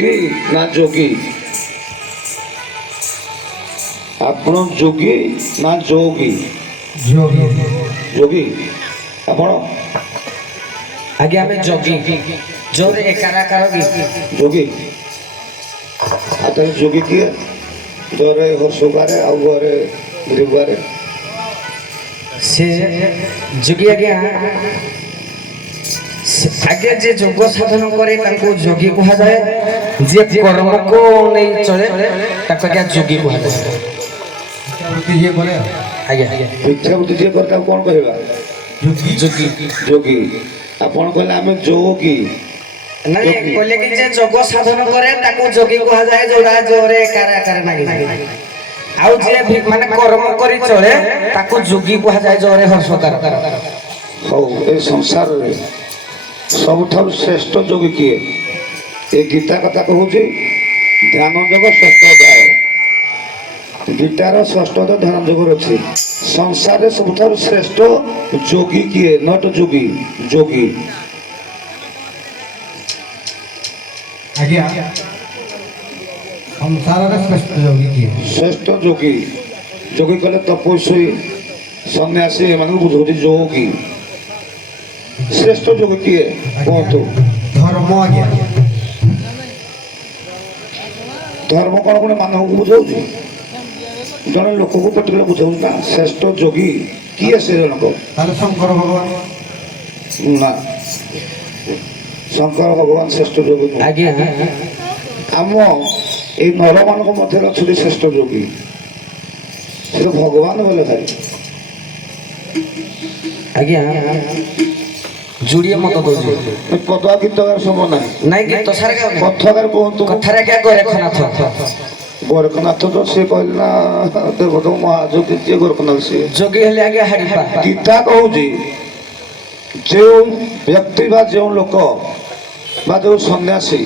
କି ନା ଯୋଗୀ? ଆପଣ ଯୋଗୀ ନା ଯୋଗୀ? ଯୋଗୀ। ଆପଣ? ଆଜ୍ଞା ଆମେ ଯୋଗୀ। ଜୋରେ ଏକାରାକାର ଯୋଗୀ। ଆଉ ତାହେଲେ ଯୋଗୀ କିଏ? ଜୋରେ ହର୍ଷକାରେ ଆଉ ଘରେ ଗରିବାରେ ସେ ଯୋଗୀ ଆଜ୍ଞା ଆଜ୍ଞା ଯେ ଯୋଗ ସାଧନ କରେ ତାଙ୍କୁ ଯୋଗୀ କୁହାଯାଏ। ଯେ କର୍ମକୁ ନେଇ ଚଳେ ତାକୁ ଆଜ୍ଞା ଯୋଗୀ କୁହାଯାଏ। ଆଜ୍ଞା ଇଚ୍ଛା ବୁଦ୍ଧି ଯିଏ କରେ ତାକୁ କ'ଣ କହିବା? ଯୋଗୀ। ଯୋଗୀ। ଆପଣ କହିଲେ ଆମେ ଯୋଗୀ। ନାଇଁ କହିଲେ କି ଯେ ଯୋଗ ସାଧନ କରେ ତାକୁ ଯୋଗୀ କୁହାଯାଏ। ଯୋଉଟା ଜୋରେ ଏକାରାକାର ଲାଗିଥାଏ। ଆଉ ଯିଏ ମାନେ କର୍ମ କରି ଚଳେ ତାକୁ ଯୋଗୀ କୁହାଯାଏ। ଜୋରେ ହର୍ଷକାର। ହଉ ଏ ସଂସାରରେ ସବୁଠାରୁ ଶ୍ରେଷ୍ଠ ଯୋଗୀ କିଏ? ଏ ଗୀତା କଥା କହୁଛି। ଧ୍ୟାନ ଯୋଗ ଶ୍ରେଷ୍ଠ ଅଧ୍ୟାୟ। ଗୀତାର ଷଷ୍ଠ ଅଧ୍ୟାୟ ଧ୍ୟାନ ଯୋଗର ଅଛି। ସଂସାରରେ ସବୁଠାରୁ ଶ୍ରେଷ୍ଠ ଯୋଗୀ କିଏ? ନଟ ଯୋଗୀ, ଯୋଗୀ। ଆଜ୍ଞା ସଂସାରରେ ଶ୍ରେଷ୍ଠ ଯୋଗୀ କିଏ? ଶ୍ରେଷ୍ଠ ଯୋଗୀ। ଯୋଗୀ କହିଲେ ତପସ୍ୱୀ, ସନ୍ନ୍ୟାସୀ ଏମାନଙ୍କୁ ବୁଝଉଛି ଯୋଗୀ। ଶ୍ରେଷ୍ଠ ଯୋଗୀ କିଏ କୁହନ୍ତୁ? ଧର୍ମ। ଆଜ୍ଞା ଧର୍ମ କ'ଣ ପୁଣି ମାନବକୁ ବୁଝାଉଛି? ଜଣେ ଲୋକକୁ ପଟିଲେ ବୁଝାଉଛି ନା। ଶ୍ରେଷ୍ଠ ଯୋଗୀ କିଏ ସେ ଜଣକ? ତାହେଲେ ଶଙ୍କର ଭଗବାନ। ନା, ଶଙ୍କର ଭଗବାନ ଶ୍ରେଷ୍ଠ ଯୋଗୀ ନୁହେଁ। ଆଜ୍ଞା ଆମ ଏଇ ନରମାନଙ୍କ ମଧ୍ୟରେ ଅଛନ୍ତି ଶ୍ରେଷ୍ଠ ଯୋଗୀ। ସେ ଭଗବାନ ବୋଲେ ଖାଲି। ଆଜ୍ଞା ଯୋଡ଼ିଏ ମତ ଦଉଛି। ପଦା ଗୀତକାର ସମୟ ନାହିଁ। ନାଇଁ ଗୀତ ସାରା କଥାକାର କୁହନ୍ତୁ। କଥାରେ ଆଜ୍ଞା ଗୋରେଖନାଥ। ଗୋରଖନାଥ ତ ସିଏ କହିଲେ ନା ଦେବତ ମହାଯୋଗୀ କିଏ? ଗୋରଖନାଥ ସିଏ। ଯୋଗୀ ହେଲେ ଆଜ୍ଞା ହାଡ଼ିପା। ଗୀତା କହୁଛି ଯେଉଁ ବ୍ୟକ୍ତି ବା ଯେଉଁ ଲୋକ ବା ଯେଉଁ ସନ୍ନ୍ୟାସୀ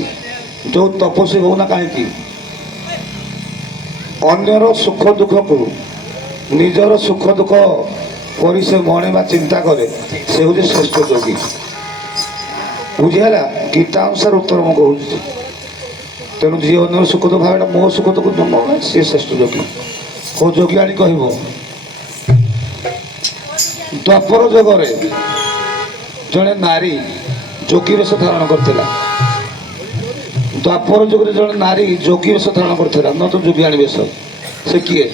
ଯେଉଁ ତପସ୍ୱୀ ହଉନା କାହିଁକି ଅନ୍ୟର ସୁଖ ଦୁଃଖକୁ ନିଜର ସୁଖ ଦୁଃଖ କରି ସେ ମଣେ ବା ଚିନ୍ତା କରେ, ସେ ହେଉଛି ଶ୍ରେଷ୍ଠ ଯୋଗୀ। ବୁଝିହେଲା? ଗୀତା ଅନୁସାରେ ଉତ୍ତର ମୁଁ କହୁଛି। ତେଣୁ ଯିଏ ଅନ୍ୟର ସୁଖ ଦୁଃଖ ଭାବେ ମୋ ସୁଖ ଦୁଃଖ ନୁହେଁ, ସିଏ ଶ୍ରେଷ୍ଠ ଯୋଗୀ। କେଉଁ ଯୋଗୀ ଆଣି କହିବ? ଦ୍ୱାପର ଯୁଗରେ ଜଣେ ନାରୀ ଯୋଗୀ ବେଶ ଧାରଣ କରିଥିଲା। ଦ୍ୱାପର ଯୁଗରେ ଜଣେ ନାରୀ ଯୋଗୀ ବେଶ ଧାରଣ କରିଥିଲା, ନ ତ ଯୋଗୀଆଣୀ ବେଶ। ସେ କିଏ?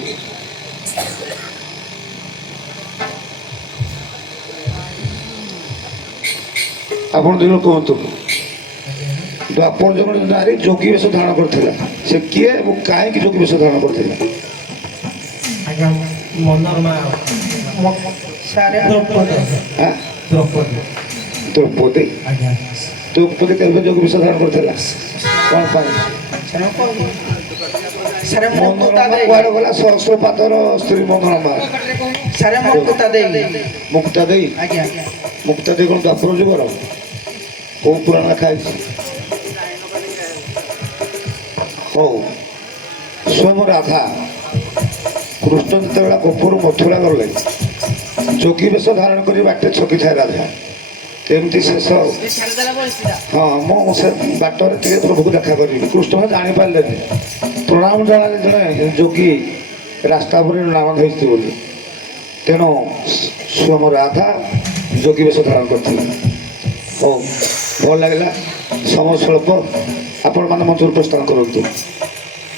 ଆପଣ ଦୁଇ ଜଣ କୁହନ୍ତୁ। ଦ୍ୱାପର ଯୁଗରେ ନାରୀ ଯୋଗୀ ବେଶ ଧାରଣ କରିଥିଲା, ସେ କିଏ ଏବଂ କାହିଁକି ଯୋଗୀ ବେଶ ଧାରଣ କରିଥିଲା? ଆଜ୍ଞା ମନୋରମା ଦ୍ରୌପଦୀ। ଆଜ୍ଞା ଦ୍ରୌପଦୀ କେବେ ଯୋଗୀ ବେଶ ଧାରଣ କରିଥିଲା? କ'ଣ ପାଇଁ? ମନୋରମା କୁଆଡ଼େ ଗଲା? ସହସ୍ରପାତର ସ୍ତ୍ରୀ ମନୋରମା। ମୁକ୍ତା ଦେଇ। ମୁକ୍ତା ଦେଇ କ'ଣ ଦ୍ୱାପର ଯୁଗର? କୋଉ ପୁରାଣ ଲେଖା ହେଇଛି? ହଉ, ସ୍ୱୟଂ ରାଧା କୃଷ୍ଣ ଯେତେବେଳେ ଗୋପରୁ ମଥୁରା ଗଲେ ଯୋଗୀ ବେଶ ଧାରଣ କରି ବାଟରେ ଛକିଥାଏ ରାଧା। ଏମିତି ଶେଷ। ହଁ, ମୁଁ ସେ ବାଟରେ ଟିକେ ପ୍ରଭୁକୁ ଦେଖା କରିବି। କୃଷ୍ଣ ଜାଣିପାରିଲେନି, ପ୍ରଣାମ ଜଣାଲେ ଜଣେ ଯୋଗୀ ରାସ୍ତା ଉପରେ ନାମ ଧରିଛି ବୋଲି। ତେଣୁ ସ୍ୱୟଂ ରାଧା ଯୋଗୀ ବେଶ ଧାରଣ କରିଥିଲେ। ହଉ, ଭଲ ଲାଗିଲା। ସମୟ ସ୍ୱଳ୍ପ, ଆପଣମାନେ ମଞ୍ଚରୁ ପ୍ରସ୍ଥାନ କରନ୍ତୁ।